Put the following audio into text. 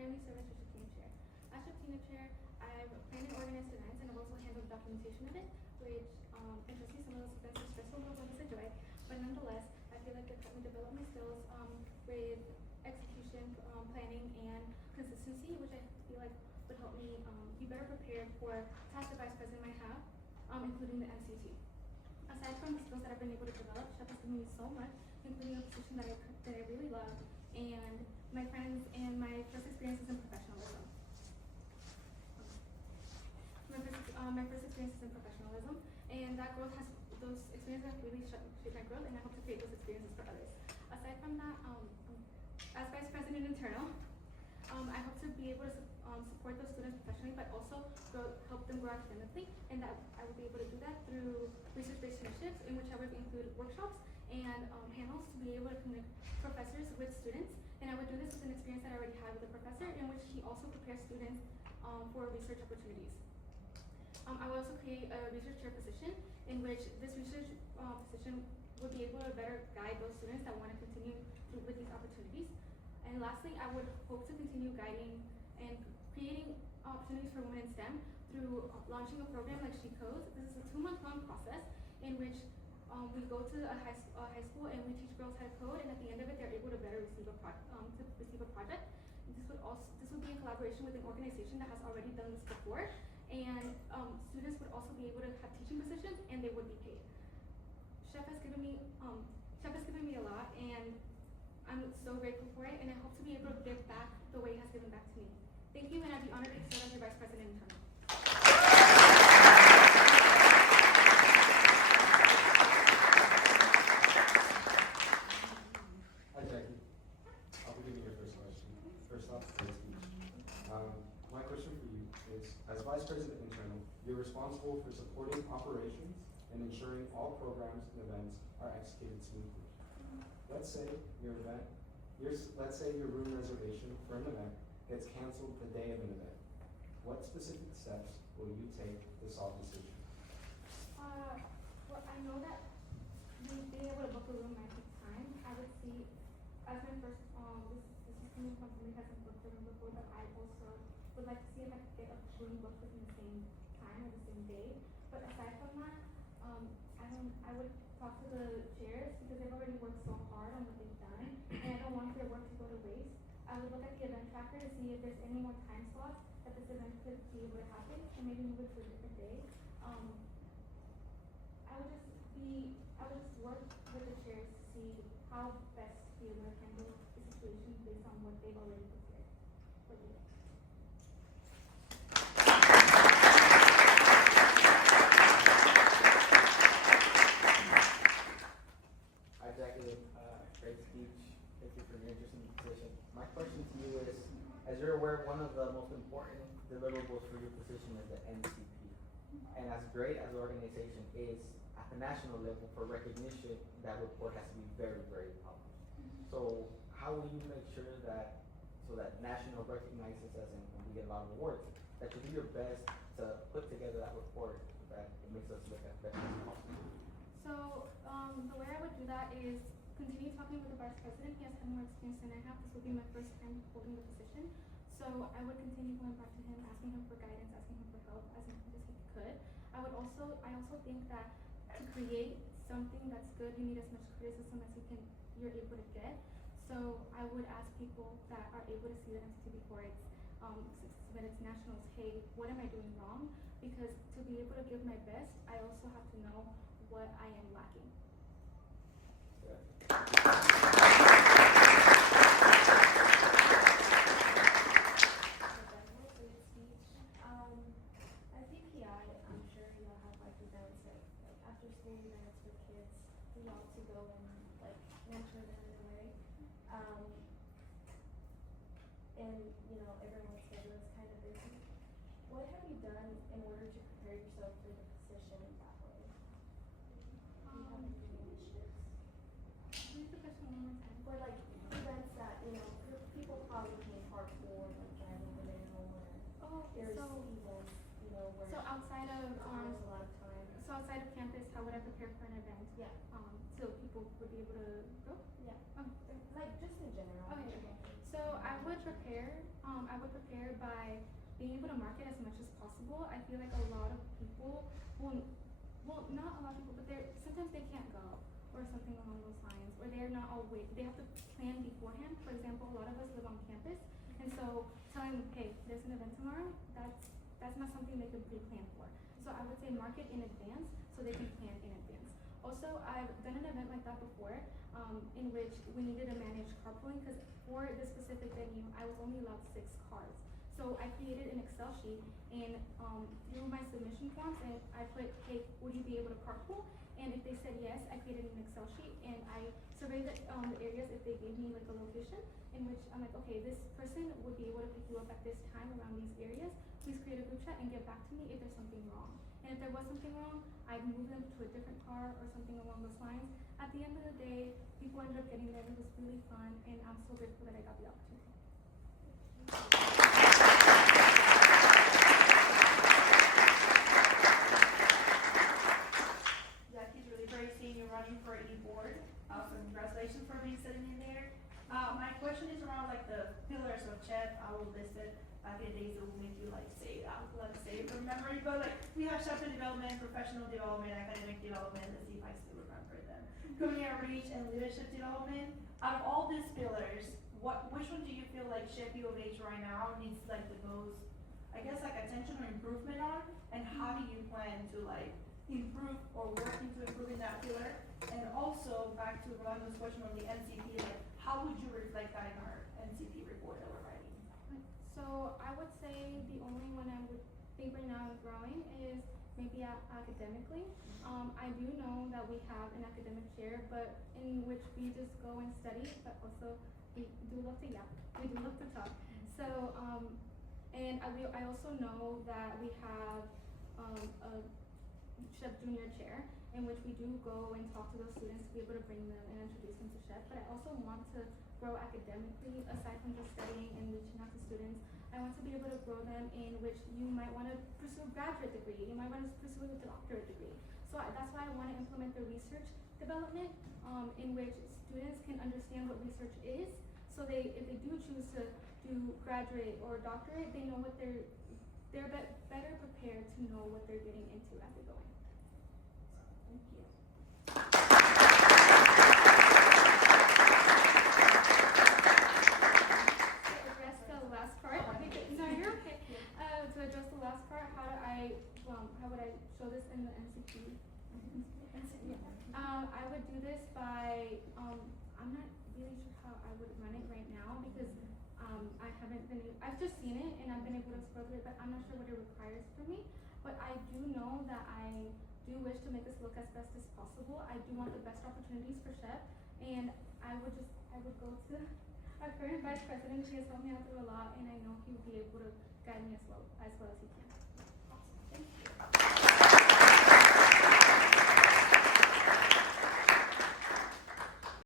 currently serve as SHPE chair. As SHPE chair, I've planned and organized events, and I've also handled documentation of it, which interestingly some of those events are stressful, but others enjoy. But nonetheless, I feel like it helped me develop my skills with execution, planning, and consistency, which I feel like would help me be better prepared for tasks the vice president might have, including the MCT. Aside from the skills that I've been able to develop, Chef has given me so much, including a position that I really love, and my friends, and my first experiences in professionalism. My first experiences in professionalism, and those experiences have really shaped my growth, and I hope to create those experiences for others. Aside from that, as vice president internal, I hope to be able to support those students professionally, but also help them grow academically, and that I will be able to do that through research-based initiatives, in which I would include workshops and panels to be able to connect professors with students. And I would do this with an experience that I already had with a professor, in which he also prepares students for research opportunities. I will also create a research chair position, in which this research position would be able to better guide those students that want to continue with these opportunities. And lastly, I would hope to continue guiding and creating opportunities for women in STEM through launching a program like She Codes. This is a 2-month-long process in which we go to a high school and we teach girls how to code, and at the end of it, they're able to better receive a project. This would be in collaboration with an organization that has already done this before, and students would also be able to have teaching positions, and they would be paid. Chef has given me a lot, and I'm so grateful for it, and I hope to be able to give back the way it has given back to me. Thank you, and I'd be honored to serve as your vice president internal. Hi, Jackie. I'll be giving your first question. First off, great speech. My question for you is, as vice president internal, you're responsible for supporting operations and ensuring all programs and events are executed smoothly. Let's say your room reservation for an event gets canceled the day of an event. What specific steps will you take to solve this issue? Well, I know that being able to book a room might take time. I would see, as my first, this is coming from somebody who hasn't booked a room before, but I also would like to see if I could get a room booked within the same time or the same day. But aside from that, I would talk to the chairs, because they've already worked so hard on what they've done, and I don't want their work to go to waste. I would look at the event tracker to see if there's any more time slots that this event could be able to happen, and maybe move it to a different day. I would just work with the chairs to see how best to be able to handle the situation based on what they've already prepared for the event. Hi, Jacqueline. Great speech. Thank you for your interest in the position. My question to you is, as you're aware, one of the most important deliverables for your position is the NCP. And as great as the organization is, at the national level, for recognition, that report has to be very, very published. So how will you make sure that, so that national recognizes us and we get a lot of awards, that you do your best to put together that report that it makes us look as best as possible? So the way I would do that is continue talking with the vice president. He has had more experience than I have. This will be my first time holding the position. So I would continue going back to him, asking him for guidance, asking him for help as much as he could. I also think that to create something that's good, you need as much criticism as you're able to get. So I would ask people that are able to see the entity before it's when it's nationals, hey, what am I doing wrong? Because to be able to give my best, I also have to know what I am lacking. At CPI, I'm sure you'll have like events like after school events for kids for y'all to go and like mentor them in a way. And you know, everyone's schedule is kind of busy. What have you done in order to prepare yourself for the position that way? Do you have any initiatives? Repeat the question one more time. For like events that, you know, people probably came hard for, like driving the mail or there's events, you know, where outside of there's a lot of time. So outside of campus, how would I prepare for an event? Yeah. So people would be able to go? Yeah. Oh. Like just in general. Okay. So I would prepare by being able to market as much as possible. I feel like a lot of people well, not a lot of people, but sometimes they can't go or something along those lines, or they're not always, they have to plan beforehand. For example, a lot of us live on campus, and so telling them, hey, there's an event tomorrow, that's not something they can pre-plan for. So I would say market in advance so they can plan in advance. Also, I've done an event like that before, in which we needed to manage carpooling, because for this specific venue, I was only allowed 6 cars. So I created an Excel sheet, and through my submission forms, and I put, hey, would you be able to carpool? And if they said yes, I created an Excel sheet, and I surveyed the areas if they gave me like a location, in which I'm like, okay, this person would be able to pick you up at this time around these areas. Please create a group chat and get back to me if there's something wrong. And if there was something wrong, I'd move them to a different car or something along those lines. At the end of the day, people ended up getting there. It was really fun, and I'm so grateful that I got the opportunity. Jackie's really great seeing you running for any board. So congratulations for being sitting in there. My question is around like the pillars of CHEP. I will list it back in the days that will make you like say it out, like say it from memory. But like we have chapter development, professional development, academic development. Let's see if I still remember them. Community outreach and leadership development. Out of all these pillars, which one do you feel like SHPE-UH right now needs like the most, I guess, like attention or improvement on? And how do you plan to like improve or work into improving that pillar? And also back to Rolando's question on the NCP, like how would you reflect that in our NCP report that we're writing? So I would say the only one I would think right now is growing is maybe academically. I do know that we have an academic chair, but in which we just go and study, but also we do love to yap. We do love to talk. So and I also know that we have a Chef Junior chair, in which we do go and talk to those students to be able to bring them and introduce them to Chef. But I also want to grow academically, aside from just studying and reaching out to students. I want to be able to grow them in which you might want to pursue a graduate degree, you might want to pursue a doctorate degree. So that's why I want to implement the research development, in which students can understand what research is. So if they do choose to do graduate or doctorate, they know what they're better prepared to know what they're getting into as they go in. Thank you. To address the last part, no, you're okay. To address the last part, how would I show this in the NCP? I would do this by, I'm not really sure how I would run it right now, because I've just seen it and I've been able to explore it, but I'm not sure what it requires for me. But I do know that I do wish to make this look as best as possible. I do want the best opportunities for Chef, and I would go to our current vice president. She has helped me out through a lot, and I know he would be able to guide me as well as